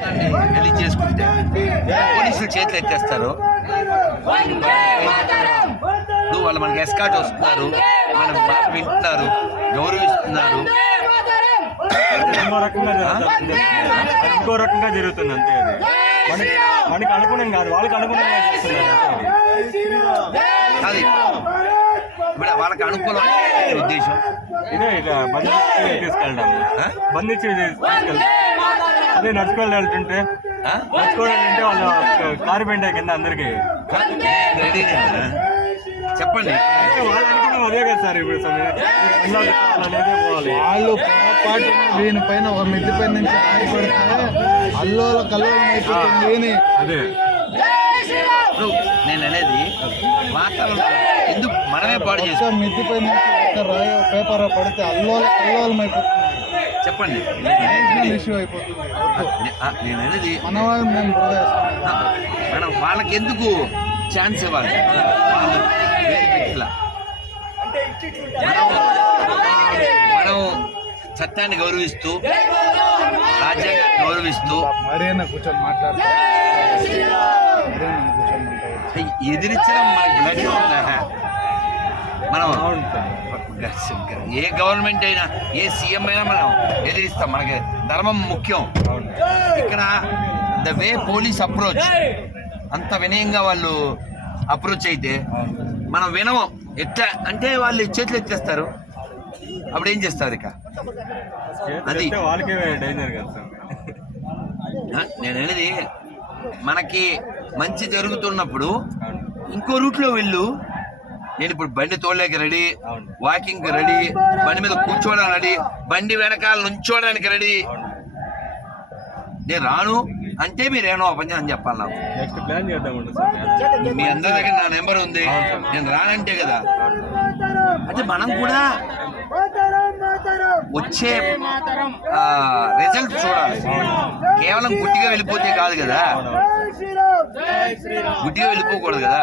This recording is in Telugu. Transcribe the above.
పెళ్ళి చేసుకుంటే పోలీసులు చేతులు ఎత్తేస్తారు. నువ్వు వాళ్ళు మనకి ఎస్కాట్ వస్తున్నారు. మన వింటున్నారు. గౌరవిస్తున్నారు. ఇంకో రకంగా జరుగుతుంది అంతే అది. మనకి మనకి అనుగుణం కాదు. వాళ్ళకి అనుగుణంగా చేస్తున్నారు అది. ఇప్పుడు వాళ్ళకి అనుకూలం ఉద్దేశం? ఇదే ఇక బంధించి తీసుకెళ్ళడం ఆ? బంధించి తీసుకెళ్తాం. అదే నడుచుకోవాలి వెళ్తుంటే? నడుచుకోవాలి వెళ్తుంటే వాళ్ళు కారు పెండే కింద అందరికి? చెప్పండి. అదే కదా సార్ ఇప్పుడు పోవాలి. వాళ్ళు పొరపాటున దీనిపైన ఒక మిద్ది పైన నుంచి ఆగిపడితే అల్లోల కల్లోలం అయిపోతుంది అదే. నేను అనేది వాతావరణం ఎందుకు మనమే పాడు చేసుకో మిద్ది పైన నుంచి ఒక్క రాయో పేపర్ పడితే అల్లోల కల్లోలం అయిపోతుంది. చెప్పండి ఇష్యూ అయిపోతుంది నేను అనేది మన వాళ్ళని. ఆ, మనం వాళ్ళకి ఎందుకు ఛాన్స్ ఇవ్వాలి? వాళ్ళు పెట్టేలా. మనం చట్టాన్ని గౌరవిస్తూ రాజ్యాంగాన్ని గౌరవిస్తూ మరేనా కూర్చొని మాట్లాడతా ఎదిరించడం మనకి బ్లడ్ ఉందా? మనం ఏ గవర్నమెంట్ అయినా ఏ సీఎం అయినా మనం ఎదిరిస్తాం. మనకి ధర్మం ముఖ్యం. ఇక్కడ ద వే పోలీస్ అప్రోచ్ అంత వినయంగా వాళ్ళు అప్రోచ్ అయితే మనం వినము ఎట్లా అంటే వాళ్ళు చేతులు ఎత్తేస్తారు. అప్పుడు ఏం చేస్తారు ఇక? అది. నేను అనేది మనకి మంచి జరుగుతున్నప్పుడు ఇంకో రూట్లో వెళ్ళు. నేను ఇప్పుడు బండి తోలేకి రెడీ. వాకింగ్ రెడీ బండి మీద కూర్చోవడానికి రెడీ బండి వెనకాల నుంచోడానికి రెడీ. నేను రాను అంటే మీరు ఏమో పని అని చెప్పాలి నాకు. నెక్స్ట్ ప్లాన్ చేద్దాం ఉండు సార్. మీ అందరి దగ్గర నా నెంబర్ ఉంది. నేను రానంటే కదా. అంటే మనం కూడా వచ్చే రిజల్ట్ చూడాలి. కేవలం గుడ్డిగా వెళ్ళిపోతే కాదు కదా. గుడ్డిగా వెళ్ళిపోకూడదు కదా.